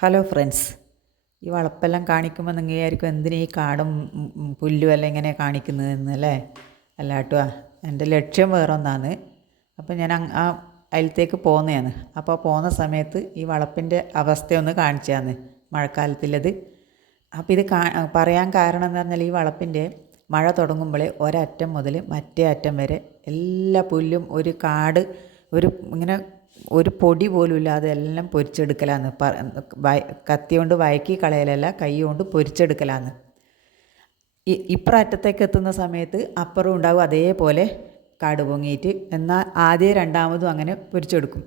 Hello friends, ഈ വളപ്പെല്ലാം കാണിക്കുമ്പോൾ നിങ്ങൾ വിചാരിക്കും എന്തിനാ ഈ കാടും പുല്ലും എല്ലാം ഇങ്ങനെ കാണിക്കുന്നതെന്നല്ലേ. അല്ലാട്ടുവാ, എൻ്റെ ലക്ഷ്യം വേറെ ഒന്നാണ്. അപ്പോൾ ഞാൻ ആ അതിലത്തേക്ക് പോകുന്നതാണ്. അപ്പോൾ പോകുന്ന സമയത്ത് ഈ വളപ്പിൻ്റെ അവസ്ഥയൊന്ന് കാണിച്ചതാണ്, മഴക്കാലത്തുള്ളത്. അപ്പോൾ ഇത് പറയാൻ കാരണം എന്ന് പറഞ്ഞാൽ ഈ വളപ്പിൻ്റെ മഴ തുടങ്ങുമ്പോൾ ഒരറ്റം മുതൽ മറ്റേ അറ്റം വരെ എല്ലാ പുല്ലും ഒരു കാട്, ഇങ്ങനെ ഒരു പൊടി പോലും ഇല്ലാതെ എല്ലാം പൊരിച്ചെടുക്കലാന്ന്. കത്തി കൊണ്ട് വയക്കി കളയലല്ല, കൈ കൊണ്ട് പൊരിച്ചെടുക്കലാന്ന്. ഇപ്പുററ്റത്തേക്ക് എത്തുന്ന സമയത്ത് അപ്പുറം ഉണ്ടാവും അതേപോലെ കാട് പൊങ്ങിയിട്ട്, എന്നാൽ ആദ്യം രണ്ടാമതും അങ്ങനെ പൊരിച്ചെടുക്കും.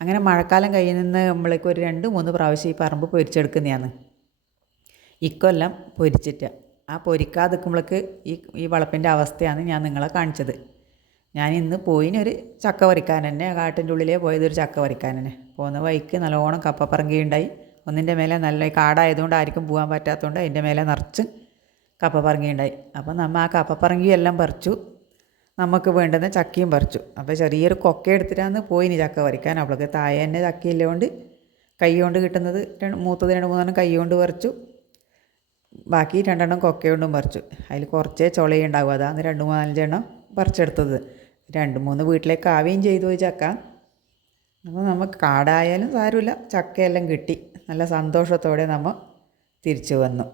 അങ്ങനെ മഴക്കാലം കഴിയുന്ന നമ്മളേക്ക് ഒരു 2-3 പ്രാവശ്യം ഈ പറമ്പ് പൊരിച്ചെടുക്കുന്നതാണ്. ഇക്കൊല്ലം പൊരിച്ചിട്ട് ആ പൊരിക്കാതെ നിൽക്കുമ്പോഴേക്ക് ഈ വളപ്പിൻ്റെ അവസ്ഥയാണ് ഞാൻ നിങ്ങളെ കാണിച്ചത്. ഞാൻ ഇന്ന് പോയിനൊരു ചക്ക പറിക്കാൻ തന്നെ, കാട്ടിൻ്റെ ഉള്ളിലേ പോയതൊരു ചക്ക പറിക്കാൻ തന്നെ. പോകുന്ന വഴിക്ക് നല്ലോണം കപ്പപ്പറങ്കി ഉണ്ടായി. ഒന്നിൻ്റെ മേലെ നല്ല കാടായതുകൊണ്ട് ആർക്കും പോകാൻ പറ്റാത്തതുകൊണ്ട് അതിൻ്റെ മേലെ നിറച്ച് കപ്പപ്പറങ്കി ഉണ്ടായി. അപ്പം നമ്മൾ ആ കപ്പപ്പറങ്കിയെല്ലാം പറിച്ചു, നമുക്ക് വേണ്ടുന്ന ചക്കയും പറിച്ചു. അപ്പോൾ ചെറിയൊരു കൊക്ക എടുത്തിട്ടാണ് പോയിന് ചക്ക പറിക്കാൻ. അവൾക്ക് താഴെ തന്നെ ചക്കയില്ലോണ്ട് കൈ കൊണ്ട് കിട്ടുന്നത് മൂത്തത് 2-3 കൈ കൊണ്ട് പറിച്ചു, ബാക്കി 2 കൊക്ക കൊണ്ടും പറിച്ചു. അതിൽ കുറച്ചേ ചുളയുണ്ടാവും, അതാണ് 2-4 പറിച്ചെടുത്തത്. 2-3 വീട്ടിലേക്ക് ആവുകയും ചെയ്തു പോയി ചക്ക. അപ്പോൾ നമുക്ക് കാടായാലും സാരമില്ല, ചക്കയെല്ലാം കിട്ടി. നല്ല സന്തോഷത്തോടെ നമ്മൾ തിരിച്ചു വന്നു.